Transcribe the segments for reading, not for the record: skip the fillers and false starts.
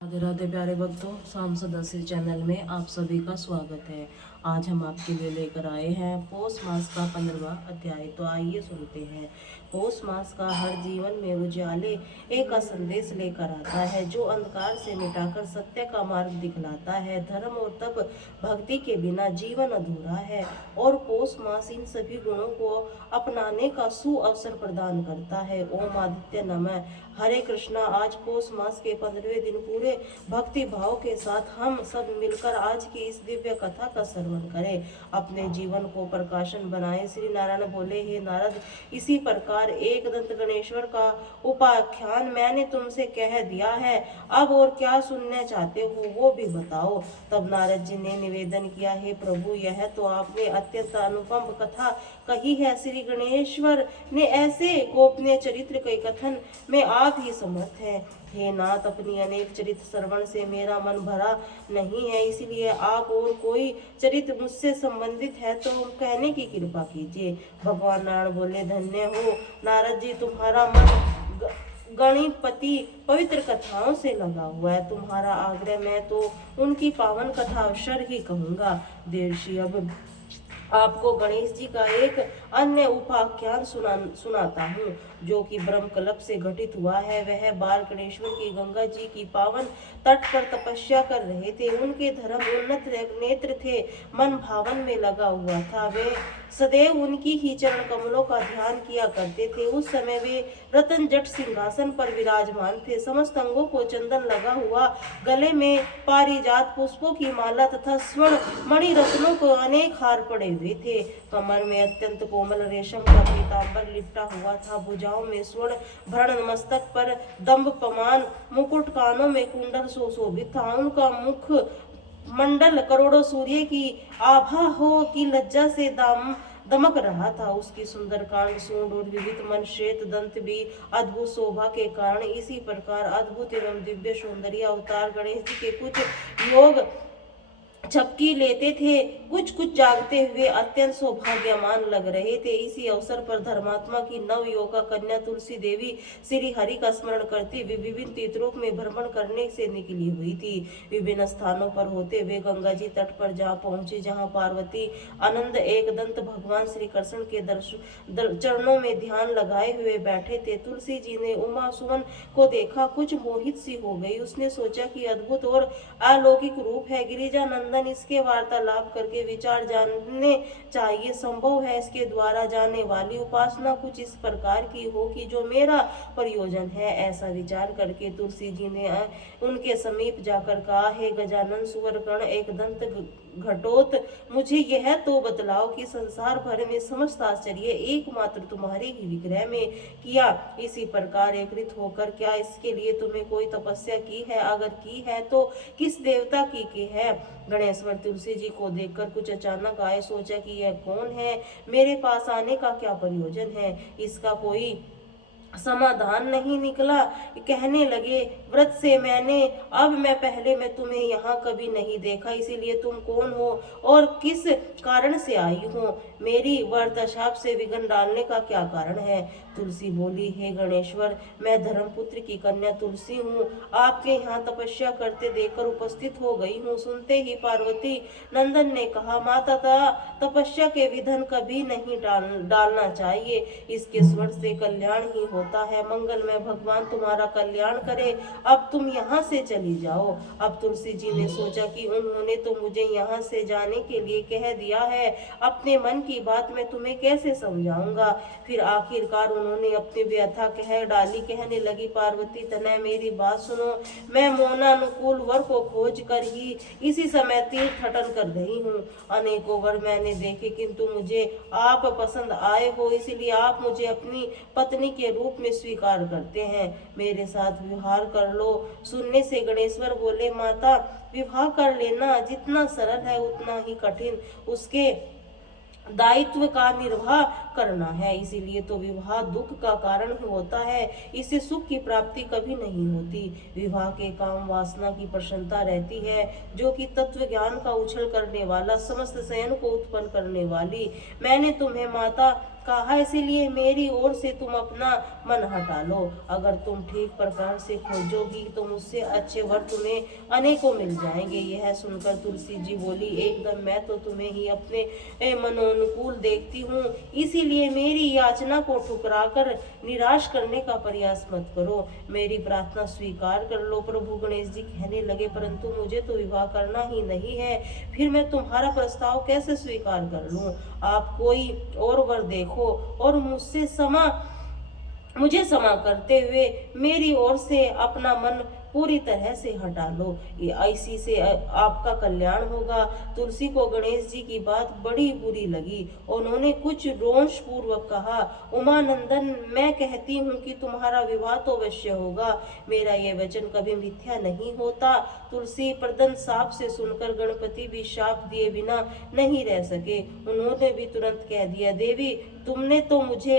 राधे राधे प्यारे भक्तों, शाम सदस्य चैनल में आप सभी का स्वागत है। आज हम आपके लिए लेकर आए हैं पौष मास का 15वां अध्याय। तो आइए सुनते हैं। पौष मास का हर जीवन में उजाले एक संदेश लेकर आता है, जो अंधकार से मिटाकर सत्य का मार्ग दिखलाता है। धर्म और तप भक्ति के बिना जीवन अधूरा है, और पौष मास इन सभी गुणों को अपनाने का सुअवसर प्रदान करता है। ओम आदित्य नमः। हरे कृष्णा। आज पौष मास के 15वें दिन पूरे भक्ति भाव के साथ हम सब मिलकर आज की इस दिव्य कथा का श्रवण करें, अपने जीवन को प्रकाशन बनाएं। श्री नारायण बोले, हे नारद, इसी प्रकार एक दंत गणेश्वर का उपाख्यान मैंने तुमसे कह दिया है, अब और क्या सुनना चाहते हो वो भी बताओ। तब नारद जी ने निवेदन किया, हे प्रभु, यह तो आपने अत्यंत अनुपम कथा कही है। श्री गणेश्वर ने ऐसे गोपनीय चरित्र के कथन में आप ही समर्थ हैं। हे नाथ, अपनी अनेक चरित्र श्रवण से मेरा मन भरा नहीं है, इसलिए आप और कोई चरित्र मुझसे संबंधित है तो कहने की कृपा कीजिए। भगवान नारायण बोले, धन्य हो नारद जी, तुम्हारा मन गणपति पवित्र कथाओं से लगा हुआ है। तुम्हारा आग्रह, मैं तो उनकी पावन कथा अवश्य ही कहूँगा। देवर्षि, अब आपको गणेश जी का एक अन्य उपाख्यान सुनाता हूँ, जो कि ब्रह्म कल्प से घटित हुआ है। वह बाल गणेश्वर की गंगा जी की पावन तट पर तपस्या कर रहे थे। उनके धर्म उन्नत नेत्र थे, मन भावन में लगा हुआ था। वे सदैव उनकी ही चरण कमलों का ध्यान किया करते थे। उस समय वे रतन जट सिंहासन पर विराजमान थे। समस्त अंगों को चंदन लगा हुआ, गले में पारिजात पुष्पों की माला तथा स्वर्ण मणि रत्नों को अनेक हार पड़े हुए थे। कमर में अत्यंत कोमल रेशम का पीतांबर लिपटा हुआ था। भुजाओं में स्वर्ण भरण, मस्तक पर दंभ पमान मुकुट, कानों में कुंडल सुशोभित था। उनका मुख मंडल करोड़ों सूर्य की आभा हो की लज्जा से दमक रहा था। उसकी सुंदर कांड, सूंड और विविध मन श्वेत दंत भी अद्भुत शोभा के कारण इसी प्रकार अद्भुत एवं दिव्य सौंदर्य अवतार गणेश जी के कुछ योग झपकी लेते थे। कुछ कुछ जागते हुए अत्यंत सौभाग्यमान लग रहे थे। इसी अवसर पर धर्मात्मा की नव योगा कन्या तुलसी देवी श्री हरि का स्मरण करती विभिन्न तीर्थों में भ्रमण करने से निकली हुई थी। विभिन्न स्थानों पर होते हुए गंगा जी तट पर जा पहुंचे, जहां पार्वती आनंद एक दंत भगवान श्री कृष्ण के चरणों में ध्यान लगाए हुए बैठे थे। तुलसी जी ने उमा सुमन को देखा, कुछ मोहित सी हो गई। उसने सोचा कि अद्भुत और अलौकिक रूप है। गिरिजा नंदन इसके वार्तालाप करके विचार जानने चाहिए। संभव है इसके द्वारा जाने वाली उपासना कुछ इस प्रकार की हो कि जो मेरा प्रयोजन है। ऐसा विचार करके तुलसी जी ने उनके समीप जाकर कहा, हे गजानन सुवर्ण एक दंत घटोत, मुझे यह तो बतलाओ कि संसार भर में समस्त आश्चर्य एकमात्र तुम्हारे ही विग्रह में किया इसी प्रकार एकत्रित होकर क्या इसके लिए तुम्हें कोई तपस्या की है? अगर की है तो किस देवता की है? गणेश्वर तुलसी जी को देखकर कुछ अचानक आए। सोचा कि यह कौन है, मेरे पास आने का क्या प्रयोजन है? इसका कोई समाधान नहीं निकला। कहने लगे, व्रत से मैं पहले मैं तुम्हें यहाँ कभी नहीं देखा, इसीलिए तुम कौन हो और किस कारण से आई हो? मेरी वार्तालाप से विघ्न डालने का क्या कारण है? तुलसी बोली, हे गणेश्वर, मैं धर्मपुत्र की कन्या तुलसी हूँ, आपके यहाँ तपस्या करते देखकर उपस्थित हो गई हूँ। सुनते ही पार्वती नंदन ने कहा, माता, तपस्या के विधन कभी नहीं डालना चाहिए, इसके स्वर से कल्याण ही होता है। मंगलमय भगवान तुम्हारा कल्याण करे, अब तुम यहाँ से चली जाओ। अब तुलसी जी ने सोचा कि उन्होंने तो मुझे यहाँ से जाने के लिए कह दिया है, अपने मन की बात मैं तुम्हें कैसे समझाऊंगा? फिर आखिरकार उन्होंने अपनी व्यथा कह डाली। कहने लगी, पार्वती तनय मेरी बात सुनो, मैं मोनानुकूल वर को खोज कर ही इसी समय तीर्थटन कर रही हूँ। अनेकों वर मैंने देखे, किंतु मुझे आप पसंद आए हो, इसलिए आप मुझे अपनी पत्नी के रूप में स्वीकार करते हैं, मेरे साथ विवाह कर लो। सुनने से गणेश्वर बोले, माता, विवाह कर लेना जितना सरल है उतना ही कठिन उसके दायित्व का निर्वाह करना है, इसीलिए तो विवाह दुख का कारण होता है, इससे सुख की प्राप्ति कभी नहीं होती। विवाह के काम वासना की प्रसन्नता रहती है, जो कि तत्व ज्ञान का उछल करने वाला, समस्त शयन को उत्पन्न करने वाली। मैंने तुम्हें माता कहा, इसीलिए मेरी ओर से तुम अपना मन हटा लो। अगर तुम ठीक प्रकार से खोजोगी तो मुझसे अच्छे वर तुम्हें अनेकों मिल जाएंगे। यह सुनकर तुलसी जी बोली, एकदम मैं तो तुम्हें ही अपने मनोनुकूल देखती हूँ, इसीलिए मेरी याचना को ठुकरा कर निराश करने का प्रयास मत करो, मेरी प्रार्थना स्वीकार कर लो। प्रभु गणेश जी कहने लगे, परंतु मुझे तो विवाह करना ही नहीं है, फिर मैं तुम्हारा प्रस्ताव कैसे स्वीकार कर लूं? आप कोई और वर देखो और मुझे क्षमा करते हुए मेरी ओर से अपना मन पूरी तरह से हटा लो, ये ऐसी से आपका कल्याण होगा। तुलसी को गणेश जी की बात बड़ी बुरी लगी। उन्होंने कुछ रोष पूर्वक कहा, उमानंदन, मैं कहती हूँ कि तुम्हारा विवाह तो अवश्य होगा, मेरा ये वचन कभी मिथ्या नहीं होता। तुलसी प्रदन साप से सुनकर गणपति भी शाप दिए बिना नहीं रह सके। उन्होंने भी तुरंत कह दिया, देवी तुमने तो मुझे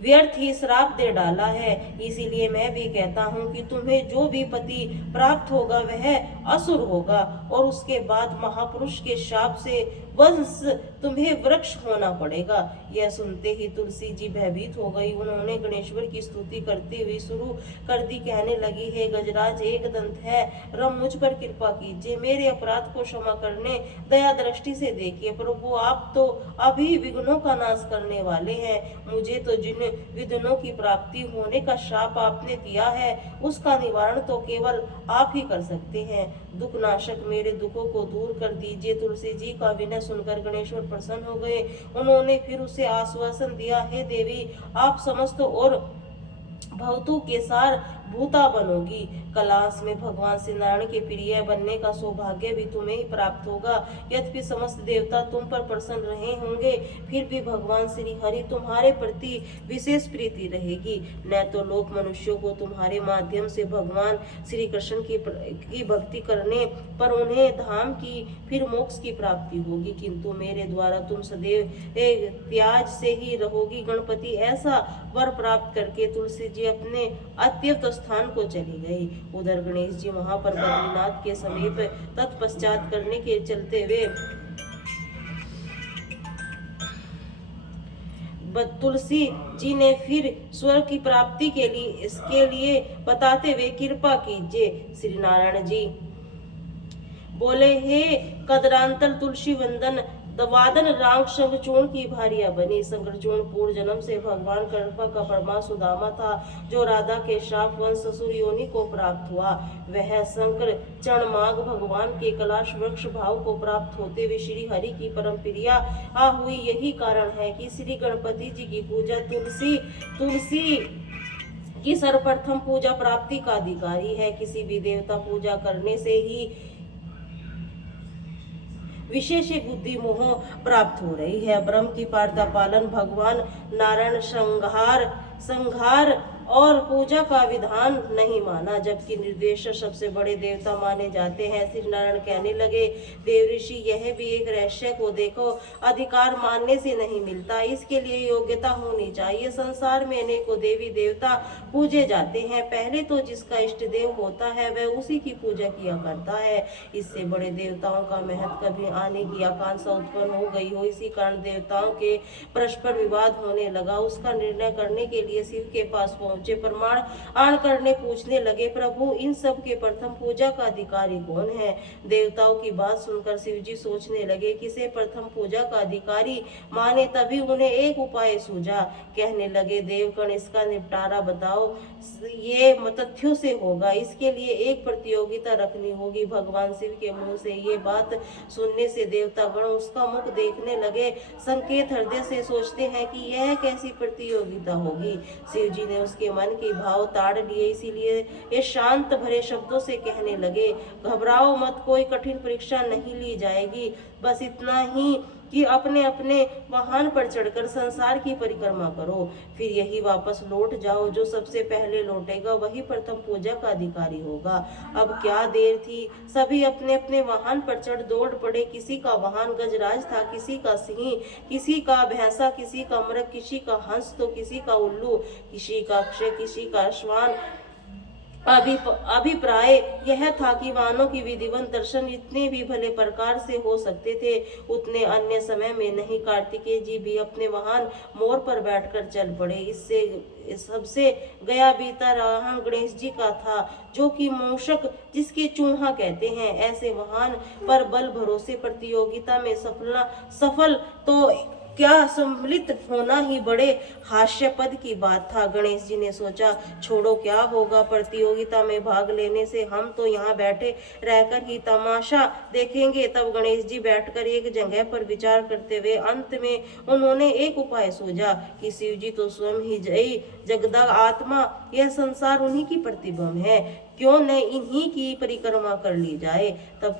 व्यर्थ ही श्राप दे डाला है, इसीलिए मैं भी कहता हूँ कि तुम्हें जो भी पति प्राप्त होगा वह असुर होगा, और उसके बाद महापुरुष के शाप से वंश तुम्हें वृक्ष होना पड़ेगा। यह सुनते ही तुलसी जी भयभीत हो गई। उन्होंने गणेश्वर की स्तुति करते हुए शुरू कर दी, कहने लगी, हे गजराज एक दंत है, रम मुझ पर कृपा कीजिए, मेरे अपराध को क्षमा करने दया दृष्टि से देखिए। प्रभु आप तो अभी विघ्नों का नाश करने वाले हैं, मुझे तो जिन विघ्नों की प्राप्ति होने का शाप आपने दिया है उसका निवारण तो केवल आप ही कर सकते हैं। दुख नाशक मेरे दुखों को दूर कर दीजिए। तुलसी जी का विनय सुनकर गणेश्वर प्रसन्न हो गए। उन्होंने फिर उसे आश्वासन दिया, हे देवी आप समस्त और भवतु के सार भूता बनोगी। कलाश में भगवान श्री नारायण के प्रिय बनने का सौभाग्य भी तुम्हें ही प्राप्त होगा। यद्यपि समस्त देवता तुम पर प्रसन्न रहे होंगे, फिर भी भगवान श्री हरि तुम्हारे प्रति विशेष प्रीति रहेगी। न तो लोग मनुष्यों को तुम्हारे माध्यम से भगवान श्री कृष्ण की भक्ति करने पर उन्हें धाम की फिर मोक्ष की प्राप्ति होगी, किंतु मेरे द्वारा तुम सदैव त्याज से ही रहोगी। गणपति ऐसा वर प्राप्त करके तुलसी जी अपने अत्यंत स्थान को चली गई। उधर गणेश जी वहां पर बद्रीनाथ के समीप तत्पश्चात करने के चलते हुए तुलसी जी ने फिर स्वर्ग की प्राप्ति के लिए इसके लिए बताते हुए, कृपा कीजिए। श्री नारायण जी बोले, हे कदरांतर तुलसी वंदन दवादन रांग शंखचूर्ण की भारिया बनी। शंखचूर्ण पूर्व जन्म से भगवान कृष्ण का परमा सुदामा था, जो राधा के शाप वंश ससुर योनि को प्राप्त हुआ। वह शंकर चरणमार्ग भगवान के कलाश वृक्ष भाव को प्राप्त होते हुए श्री हरि की परम प्रिया हुई। यही कारण है कि श्री गणपति जी की पूजा तुलसी की सर्वप्रथम पूजा प्राप्ति का अधिकारी है। किसी भी देवता पूजा करने से ही विशेष बुद्धि मोह प्राप्त हो रही है। ब्रह्म की पार्ता पालन भगवान नारायण संहार और पूजा का विधान नहीं माना, जबकि निर्देश सबसे बड़े देवता माने जाते हैं। श्री नारायण कहने लगे, देव ऋषि यह भी एक रहस्य को देखो, अधिकार मानने से नहीं मिलता, इसके लिए योग्यता होनी चाहिए। संसार में अनेकों देवी देवता पूजे जाते हैं, पहले तो जिसका इष्ट देव होता है वह उसी की पूजा किया करता है। इससे बड़े देवताओं का महत्व कभी आने की आकांक्षा उत्पन्न हो गई हो, इसी कारण देवताओं के परस्पर विवाद होने लगा। उसका निर्णय करने के लिए शिव के पास पहुंचे प्रमाण आन करने पूछने लगे, प्रभु इन सब के प्रथम पूजा का अधिकारी कौन है? देवताओं की बात सुनकर शिव जी सोचने लगे, किसे प्रथम पूजा का अधिकारी माने। तभी उन्हें एक उपाय सूझा। कहने लगे, देवगण इसका निपटारा बताओ। ये तथ्यों से होगा, इसके लिए एक प्रतियोगिता रखनी होगी। भगवान शिव के मुंह से ये बात सुनने से देवता गण उसका मुख देखने लगे। संकेत हृदय से सोचते हैं कि यह कैसी प्रतियोगिता होगी। शिव जी ने उसके मन के भाव ताड़ लिए, इसीलिए ये शांत भरे शब्दों से कहने लगे, घबराओ मत, कोई कठिन परीक्षा नहीं ली जाएगी। बस इतना ही कि अपने अपने वाहन पर चढ़कर संसार की परिक्रमा करो, फिर यही वापस लौट जाओ। जो सबसे पहले लौटेगा वही प्रथम पूजा का अधिकारी होगा। अब क्या देर थी, सभी अपने अपने वाहन पर चढ़ दौड़ पड़े। किसी का वाहन गजराज था, किसी का सिंह, किसी का भैंसा, किसी का मृग, किसी का हंस तो किसी का उल्लू, किसी का अक्षय, किसी का श्वान, अभिप्राय यह था कि वानों की विधिवत दर्शन इतने भी भले प्रकार से हो सकते थे उतने अन्य समय में नहीं। कार्तिकेय जी भी अपने वाहन मोर पर बैठकर चल पड़े। इससे सबसे गया बीता वाहन गणेश जी का था, जो कि मूषक जिसके चूहा कहते हैं। ऐसे वाहन पर बल भरोसे प्रतियोगिता में सफल तो क्या सम्मिलित होना ही बड़े हास्यास्पद की बात था। गणेश जी ने सोचा, छोड़ो, क्या होगा प्रतियोगिता में भाग लेने से, हम तो यहाँ बैठे रहकर ही तमाशा देखेंगे। तब गणेश जी बैठकर एक जगह पर विचार करते हुए अंत में उन्होंने एक उपाय सूझा कि शिव जी तो स्वयं ही जय जगदा आत्मा, यह संसार उन्हीं की प्रतिबिंब है, क्यों न इन्हीं की परिक्रमा कर ली जाए। तब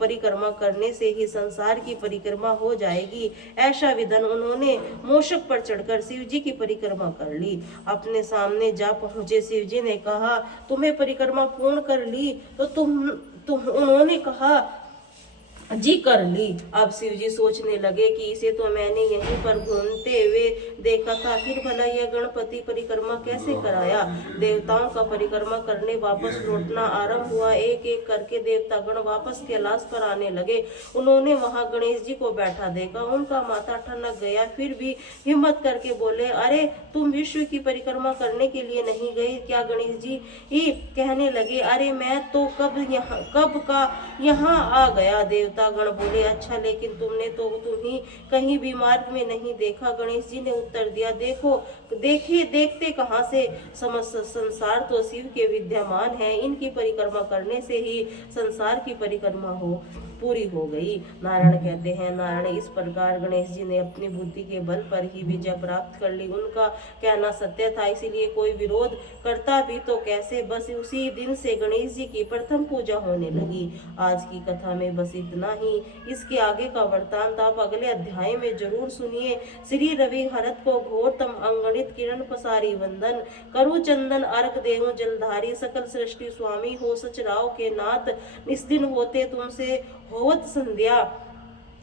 परिक्रमा करने से ही संसार की परिक्रमा हो जाएगी। ऐसा विधान उन्होंने मूषक पर चढ़कर शिव जी की परिक्रमा कर ली। अपने सामने जा पहुंचे शिव जी ने कहा, तुम्हें परिक्रमा पूर्ण कर ली तो तुम उन्होंने कहा, जी कर ली। अब शिव जी सोचने लगे कि इसे तो मैंने यहीं पर घूमते हुए देखा था, फिर भला यह गणपति परिक्रमा कैसे कराया। देवताओं का परिक्रमा करने वापस लौटना आरंभ हुआ। एक एक करके देवतागण वापस कैलाश पर आने लगे। उन्होंने वहां गणेश जी को बैठा देखा, उनका माथा ठनक गया। फिर भी हिम्मत करके बोले, अरे तुम विश्व की परिक्रमा करने के लिए नहीं गए क्या। गणेश जी ही कहने लगे, अरे मैं तो कब का यहाँ आ गया। देवतागण बोले, अच्छा, लेकिन तुमने तो तुम्हें कहीं भी मार्ग में नहीं देखा। गणेश जी ने उत्तर दिया, देखते कहाँ से, समस्त संसार तो शिव के विद्यमान है, इनकी परिक्रमा करने से ही संसार की परिक्रमा पूरी हो गई। नारायण कहते हैं, नारायण इस प्रकार गणेश जी ने अपनी बुद्धि के बल पर ही विजय प्राप्त कर ली। उनका कहना सत्य था, इसीलिए कोई विरोध करता भी तो कैसे। बस उसी दिन से गणेश जी की प्रथम पूजा होने लगी। आज की कथा में बस इतना ही। इसके आगे का वृत्तांत आप अगले अध्याय में जरूर सुनिए। श्री रवि हरत को घोरतम अंगणित किरण पसारी वंदन, करु चंदन अर्घ देहु जलधारी, सकल सृष्टि स्वामी हो सच राव के नाथ, निस्दिन होते तुमसे होवत संध्या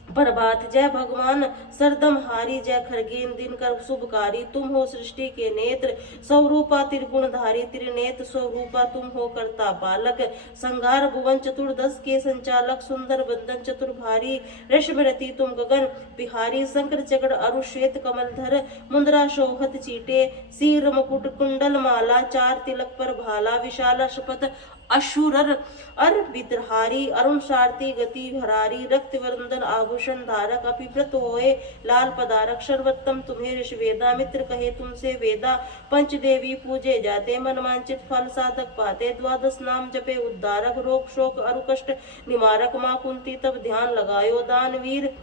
प्रभात। जय भगवान सरदमहारी, जय खरगेन दिन कर शुभकारी, तुम हो सृष्टि के नेत्र, स्वरूपा त्रिगुणधारी, त्रिनेत्र स्वरूपा तुम हो कर्ता पालक, संगार भुवन चतुर्दश के संचालक, सुंदर बंदन चतुर्भारी, रश्मरति तुम गगन बिहारी, शंकर चक्र अरु श्वेत कमलधर, मुद्रा शोभत चीटे, सिर मुकुट कुंडल माला, चार तिलक पर भाला, विशाल शपथ अशुरर अर विद्रहारी, अरुण सारथी गति हरारी, रक्त वंदन आभूषण धारक, अपिव्रत होए लाल पदारक, सर्वोत्तम तुम्हें ऋषि वेदा, मित्र कहे तुमसे वेदा, पंचदेवी पूजे जाते, मन वांछित फल साधक पाते, द्वादश नाम जपे उद्धारक, रोग शोक अरु कष्ट निवारक, मां कुंती तब ध्यान लगायो, दानवीर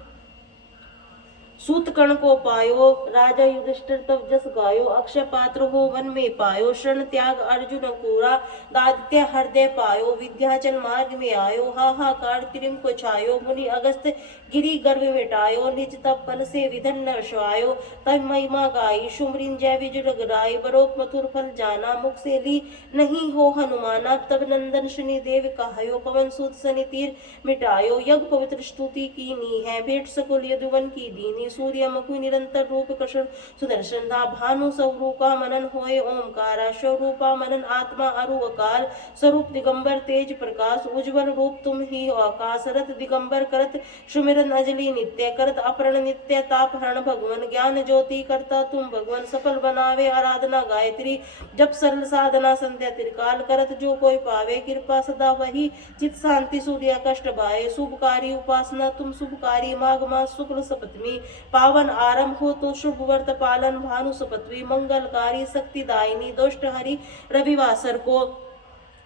सूतकर्ण को पायो, राजा युधिष्ठिर तब जस गायो, अक्षय पात्र हो वन में पायो, शरण त्याग अर्जुन पूरा, दादित्य हृदय पायो, विद्याचल मार्ग में आयो, हाहाकार त्रिम को छायो, मुनि अगस्त गिरी गर्भ मिटायो, निज तब फल से विधन नशवायो, तब महिमा गाई सुमृंजय विजुर गराई, बरोक मथुर फल जाना, मुख से ली नहीं हो हनुमाना, तब नंदन शनि देव कहायो, पवन सुत सनि तीर मिटायो, यज्ञ पवित्र स्तुति की नी है, भेंट सकुल यदुवन की दीनी, सूर्य मुखु निरंतर रूप कृष्ण सुदर्शन धा, भानु स्वरूपा मनन होए ओमकारा, स्वरूपा मनन आत्मा अरु अकाल, स्वरूप दिगंबर तेज प्रकाश, उज्ज्वल रूप तुम ही आकाश, रथ दिगंबर करत सुमिरन अजलि नित्य, करत अपरण नित्य ताप हरण भगवन, ज्ञान ज्योति करता तुम भगवन, सफल बनावे आराधना गायत्री, जब सरल साधना संध्या त्रिकाल, करत जो कोई पावे कृपा सदा वही, चित शांति सूर्य कष्ट बाए, शुभकारी उपासना तुम शुभकारी, माघ मास शुक्ल सप्तमी, पावन आरंभ हो तो शुभ व्रत पालन, भानु सपत्वी मंगलकारी, शक्तिदायिनी दुष्ट हरि रविवासर को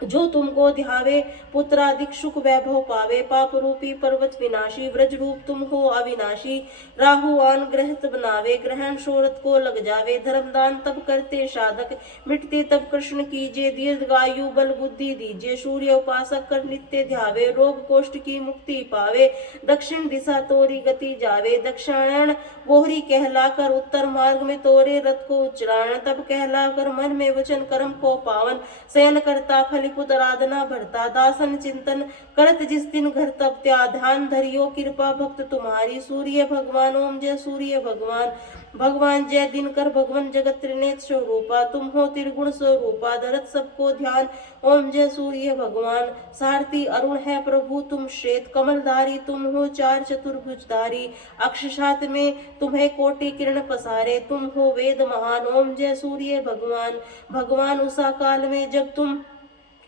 जो तुमको ध्यावे, पुत्रादिक सुख वैभव पावे, पाप रूपी पर्वत विनाशी, व्रज रूप तुम हो अविनाशी, राहुआन ग्रहित बनावे, ग्रहण शोरत को लग जावे, धर्मदान तब करते साधक, मिटते तब कृष्ण कीजे, दीर्घायु बल बुद्धि दीजे, सूर्य उपासक कर नित्य ध्यावे, रोग कोष्ठ की मुक्ति पावे, दक्षिण दिशा तोरी गति जावे, दक्षिणायन गोहरी कहलाकर, उत्तर मार्ग में तोरे रथ को उच्चारण, तब कहलाकर मन में वचन कर्म को पावन, शयन करता फल कालीपुत आराधना भरता दासन चिंतन करत जिस दिन घर तब त्या ध्यान धरियो कृपा भक्त तुम्हारी सूर्य भगवान ओम जय सूर्य भगवान भगवान जय दिनकर भगवान जगत त्रिनेत्र स्वरूपा तुम हो त्रिगुण स्वरूपा धरत सबको ध्यान ओम जय सूर्य भगवान सारथी अरुण है प्रभु तुम श्वेत कमलधारी तुम हो चार चतुर्भुजधारी अक्षसात में तुम्हें कोटि किरण पसारे तुम हो वेद महान ओम जय सूर्य भगवान भगवान उषा काल में जब तुम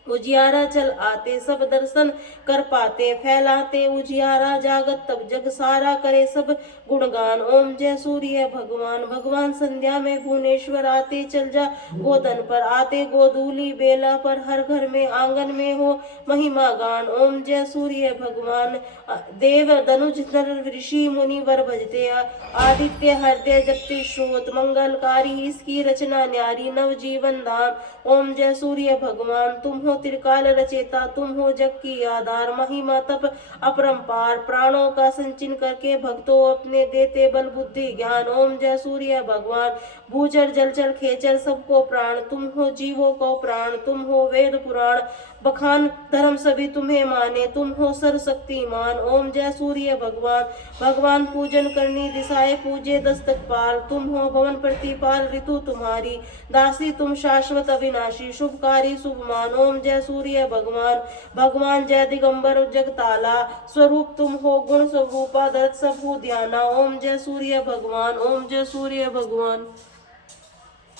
उजियारा चल आते सब दर्शन कर पाते फैलाते उजियारा जागत तब जग सारा करे सब गुणगान ओम जय सूर्य भगवान भगवान संध्या में भुवनेश्वर आते चल जा गोदन पर आते गोधूली बेला पर हर घर में आंगन में हो महिमा गान ओम जय सूर्य भगवान देव धनुज नर ऋषि मुनि वर भजते आदित्य हृदय जगते श्रोत मंगलकारी इसकी रचना न्यारी नव जीवन धाम ओम जय सूर्य भगवान तुम हो त्रिकाल रचेता तुम हो जग की आधार महिमा तप अपरंपार प्राणों का संचिन करके भक्तों अपने देते बल बुद्धि ज्ञान ओम जय सूर्य भगवान भूचर जलचर खेचर सबको प्राण तुम हो जीवों को प्राण तुम हो वेद पुराण बखान धर्म सभी तुम्हें माने तुम हो सर्वशक्तिमान ओम जय सूर्य भगवान भगवान पूजन करनी दिशाए पूजे दस्तक पाल तुम हो भवन प्रतिपाल ऋतु तुम्हारी दासी तुम शाश्वत अविनाशी शुभकारी शुभमान ओम जय सूर्य भगवान भगवान जय दिगंबर जगताला स्वरूप तुम हो गुण स्वरूपा दत्त सबू ध्याना ओम जय सूर्य भगवान ओम जय सूर्य भगवान।